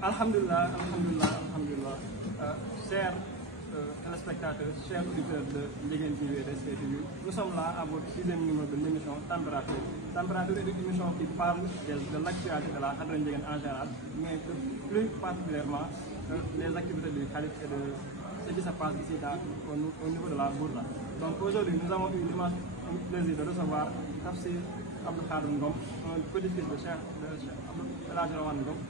Alhamdulillah, alhamdulillah, alhamdulillah. Chers téléspectateurs, chers auditeurs de Ndiéguène TV et de ST TV, nous sommes là à votre 6e numéro de l'émission Température. Température est une émission qui parle de l'actualité de la Hadra Ndiéguène en général, mais plus particulièrement les activités du Khalif et de ce qui se passe ici au niveau de la Bourda. Donc aujourd'hui, nous avons eu l'immense plaisir de recevoir Tafsir Abdou Khadr Ngom, un petit-fils de Cheikh El Hadji Rawane Ngom,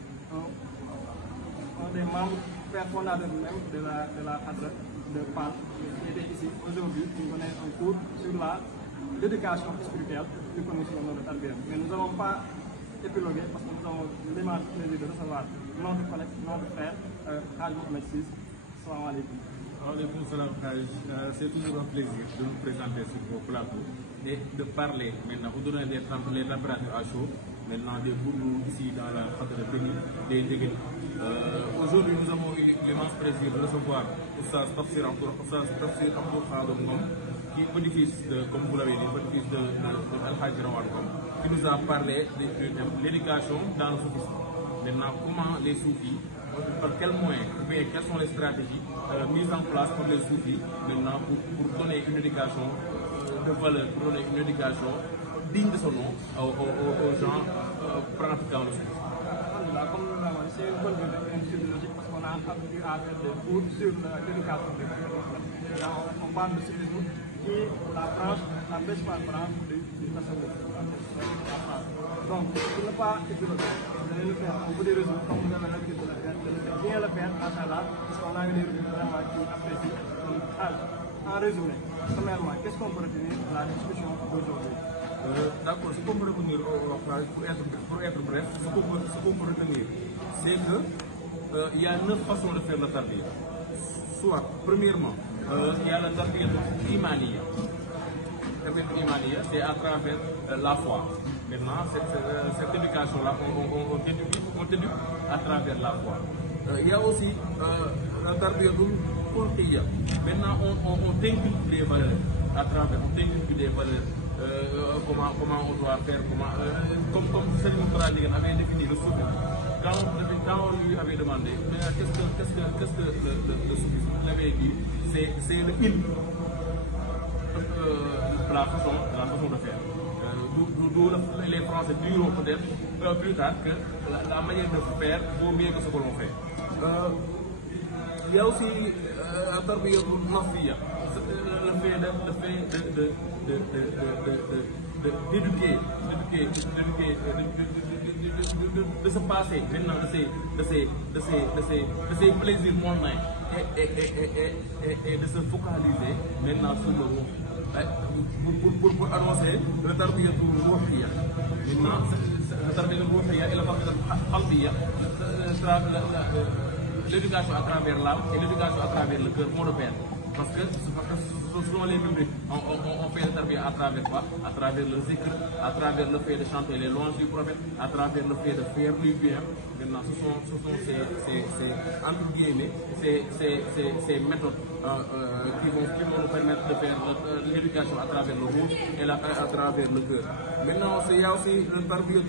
un des membres père fondateur même de la Hadra de Pan, qui était ici aujourd'hui pour donner un cours sur l'éducation spirituelle, plus connue sous le nom de Tarbiya. Mais nous n'allons pas épiloguer parce que nous avons l'immense plaisir de recevoir notre collègue, notre frère, Hadj Mohamed Ciss. Salam alaikum. Waalaikum salam Hadj. C'est toujours un plaisir de nous présenter sur vos plateaux et de parler maintenant, vous donner les températures à chaud, maintenant des bourreaux ici dans la Hadra des Ndiéguène. Aujourd'hui, nous avons eu l'immense plaisir de recevoir Oustaz Tafsir Abdou Khadr Ngom, qui est petit-fils, comme vous l'avez dit, petit-fils de El Hadji Rawane Ngom, qui nous a parlé de l'éducation dans le soufisme. Maintenant, comment les soufis, par quels moyens, ou bien quelles sont les stratégies mises en place pour les soufis, maintenant, pour donner une éducation de valeur, pour donner une éducation digne de son nom aux gens pratiquant le soufisme. Comme nous l'avons dit, c'est une bonne logique parce qu'on a appris à faire des cours sur l'éducation des enfants. On parle de soufisme qui est la principale branche du tasawwuf. Donc, pour ne pas épiloguer, vous allez le faire au bout des réseaux, comme vous avez l'habitude de le faire, bien le faire, machallah, parce qu'on a eu des réseaux vraiment qui apprécient. Donc, en résumé, premièrement, qu'est-ce qu'on peut retenir de la discussion d'aujourd'hui? D'accord, ce qu'on peut retenir, pour être bref, ce qu'on peut retenir, c'est que il y a 9 façons de faire la tarbiya. Soit, premièrement, il y a la tarbiya imaniya. La tarbiya imaniya, c'est à travers la foi. Maintenant, cette éducation-là, on t'éduque à travers la foi. Il y a aussi la tarbiya khulqiyya. Maintenant, on t'inculque des valeurs à travers, on t'inculque des valeurs. Comment on doit faire, comme Serigne Moutara Ndiéguène avait défini le soufisme. Quand on lui avait demandé qu'est-ce que le soufisme, il avait dit c'est le ilm, la façon de faire. D'où les Français diront peut-être plus tard que la manière de faire vaut mieux que ce que l'on fait. Il y a aussi la tarbiya nafsiyya, le fait d'éduquer, de se passer maintenant de ces plaisirs mondains et de se focaliser maintenant sur le haut pour annoncer le tarbiya ruhiyya. Maintenant, le tarbiya ruhiyya et la tarbiya qalbiyya, l'éducation à travers l'âme et l'éducation à travers le cœur vont de pair. Parce que ce sont les mêmes rythmes. On fait le tarbiya à travers quoi? À travers le zikr, à travers le fait de chanter les louanges du prophète, à travers le fait de faire du bien. Maintenant, ce sont entre guillemets, ces méthodes qui vont nous permettre de faire l'éducation à travers le rouge et à travers le cœur. Maintenant, il y a aussi le tarbiya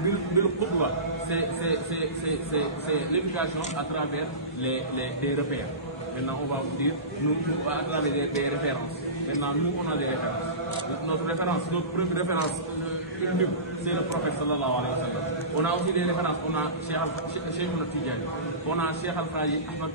bil qudwa. C'est l'éducation à travers les repères. Maintenant, on va vous dire, nous à travers des références. Maintenant, nous, on a des références. Notre première référence, c'est le prophète sallallahu alayhi wa sallam. On a aussi des références. On a Cheikh Tidjani, on a Cheikh Al-Khadji Oumar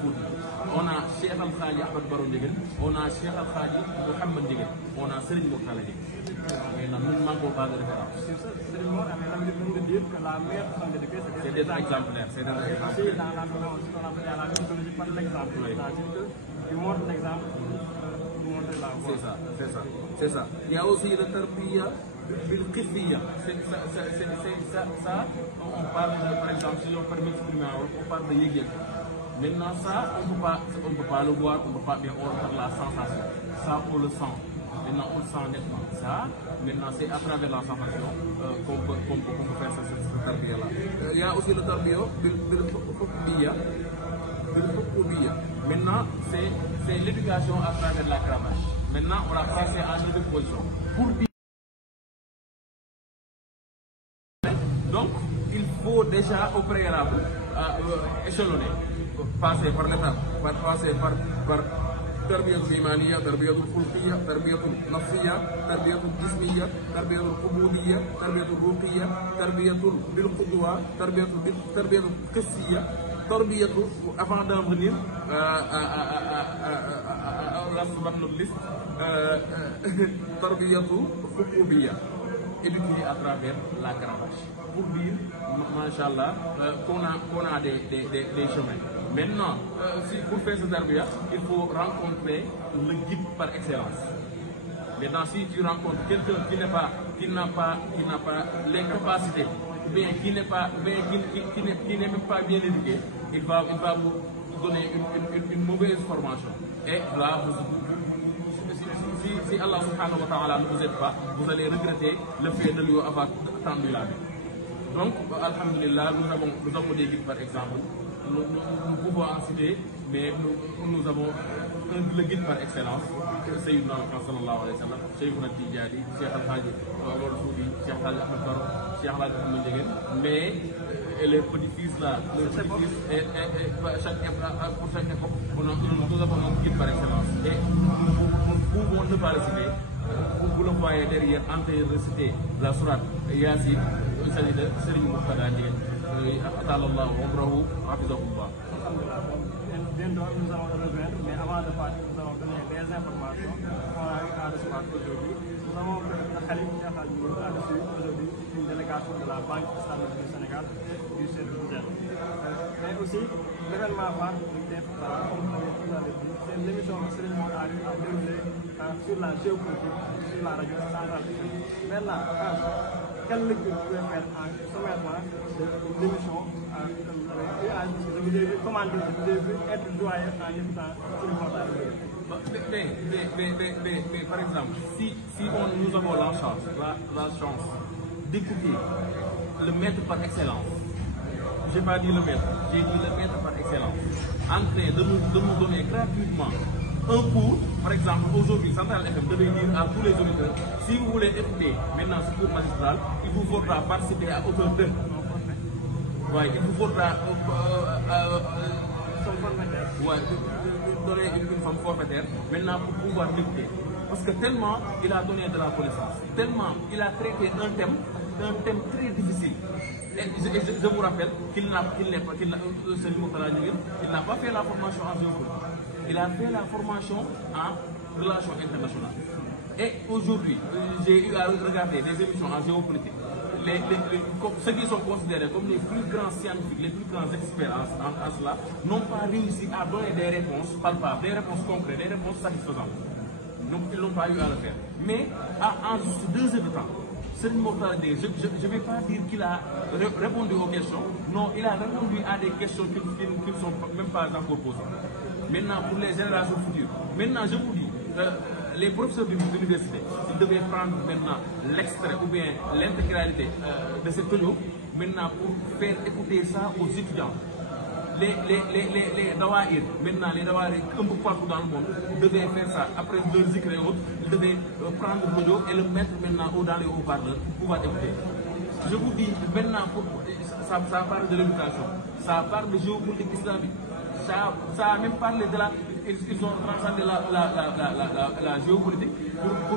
Fouti, on a Cheikh Al-Khadji Ahmad Baro Ndiéguène, on a Cheikh Al-Khadji Mouhamed Ndiéguène, on a Serigne Moutara Ndiéguène. Maintenant, nous ne manquons pas de référence. Serigne Moutara a l'habitude de dire que la meilleure façon d'éduquer, c'est d'être exemplaire. C'est d'être exemplaire. Dans la méthodologie par l'exemple. C'est-à-dire que tu montres l'exemple pour montrer la voie. C'est ça. Il y a aussi le tarbiya bil qidiyya. Ça, on parle par exemple, si on permet d'exprimer, on parle de yégué. Maintenant, ça, on ne peut pas le voir, on ne peut pas bien, on par la sensation. Ça, on le sent. Maintenant, on le sent nettement. Ça, maintenant, c'est à travers la sensation qu'on peut faire cette tarbiya-là. Il y a aussi le tarbiya bil hukmiyya. Maintenant, c'est l'éducation à travers la cravache. Maintenant, on l'a placé en deux positions. Donc, il faut déjà au préalable échelonner, passer par l'étape, passer par tarbiyatul imaniya, tarbiyatul xulqiya, tarbiyatul nafsiya, tarbiyatul jismiya, tarbiyatul qubudiyya, tarbiyatul ruqiyya, tarbiyatul bil qudwa, tarbiyatul qissiya, tarbiyatu avant d'en venir last but not least tarbiyatu xuqubiya, éduquer à travers la cravache, pour dire machallah qu'on a des chemins. Maintenant, pour faire ce tarbiya, il faut rencontrer le guide par excellence. Maintenant, si tu rencontres quelqu'un qui n'a pas les capacités, ou bien qui n'est même pas bien éduqué, il va vous donner une mauvaise formation. Et là, si Allah subhanahu wa ta'ala ne vous aide pas, vous allez regretter le fait de lui avoir tendu la main. Donc, alhamdulillah, nous avons des guides par exemple. Nous pouvons en citer, mais nous avons le guide par excellence, Sayyidina Muhammad sallallahu alayhi wa sallam, Cheikh Tidjani, Cheikh Al-Hadji Omar Foudi, Cheikh Al Ahmed Baro, Cheikh Al Ahmed Ndiéguène, mais les petits-fils là, pour chaque époque, nous avons un guide par excellence. Et nous pouvons ne pas le citer. Vous le voyez derrière, en train de réciter la sourate Yassine, il s'agit de Serigne Mourtada Ndiéguène. Atallah Omrahu, Hafizahullah. Bientôt, nous allons le rejoindre, mais avant de partir, nous allons donner des informations qu'on a eu à recevoir aujourd'hui. Nous avons le Khalif a reçu aujourd'hui une délégation de la Banque islamique du Sénégal et du CEDEAO. Mais aussi, l'événement phare des Fouta, comme vous l'avez dit, c'est l'émission que Serigne Mourtada a déroulée sur la géopolitique, sur la radio centrale. Maintenant, quelle lecture vous pouvez faire sommairement de l'émission? Comment dire, vous devez être joyeux en écoutant Serigne Mourtada. Mais par exemple, si nous avons la chance d'écouter le maître par excellence, je n'ai pas dit le maître, j'ai dit le maître par excellence, en train de nous donner gratuitement un cours, par exemple, aujourd'hui, Central FM devait dire à tous les auditeurs, si vous voulez écouter maintenant ce cours magistral, il vous faudra participer à hauteur de. Ouais, il vous faudra donner une forme forfaitaire maintenant pour pouvoir l'écouter. Parce que tellement il a donné de la connaissance, tellement il a traité un thème très difficile. Et je vous rappelle qu'il n'a pas fait la formation en géopolitique. Il a fait la formation en relations internationales. Et aujourd'hui, j'ai eu à regarder des émissions en géopolitique. Ceux qui sont considérés comme les plus grands scientifiques, les plus grands experts en cela, n'ont pas réussi à donner des réponses palpables, des réponses concrètes, des réponses satisfaisantes. Donc, ils n'ont pas eu à le faire. Mais en juste 2 heures de temps, Serigne Mourtada, je ne vais pas dire qu'il a répondu aux questions. Non, il a répondu à des questions qui ne sont même pas encore posées. Maintenant, pour les générations futures, maintenant, je vous dis, les professeurs de l'université, ils devaient prendre maintenant l'extrait ou bien l'intégralité de cette audio maintenant pour faire écouter ça aux étudiants. Les dawahir, maintenant les dawahir un peu partout dans le monde, devaient faire ça après leur zikr et autres, ils devaient prendre l'audio et le mettre maintenant dans les haut-parleurs pour pouvoir écouter. Je vous dis maintenant, ça parle de l'éducation, ça parle de géopolitique islamique, ça a même parlé de la... Ils ont transcendé la géopolitique pour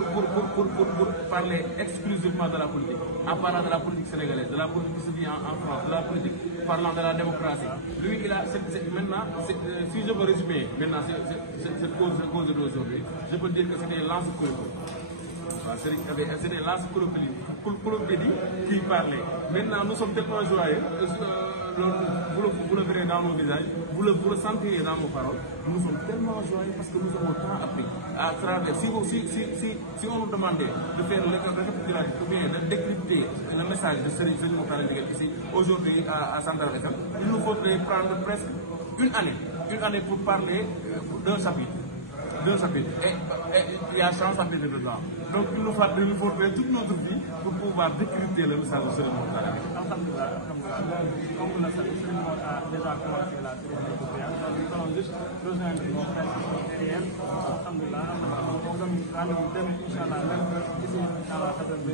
parler exclusivement de la politique, en parlant de la politique sénégalaise, de la politique qui se vit en France, de la politique parlant de la démocratie. Lui, il a maintenant, si je veux résumer maintenant cette cause d'aujourd'hui, je peux dire que c'était l'encyclopédie. C'était l'encyclopédie qui parlait. Maintenant, nous sommes tellement joyeux, vous le verrez dans nos visages, vous le sentirez dans nos paroles. Nous sommes tellement joyeux parce que nous avons tant appris à travers. Si on nous demandait de faire le récapitulatif ou bien de décrypter le message de Serigne Mourtada Ndiéguène ici, aujourd'hui à Central FM, il nous faudrait prendre presque une année pour parler d'un chapitre. Et il y a 100 chapitres dedans. Donc il nous faudrait toute notre vie pour pouvoir décrypter le message de Serigne Mourtada. Alhamdulillah. Comme vous le savez, Serigne Mourtada a déjà commencé la série de prières. Nous allons juste rejoindre nos frères derrière. Alhamdulillah. On donne rendez-vous demain, Inch'Allah, même ici dans la salle de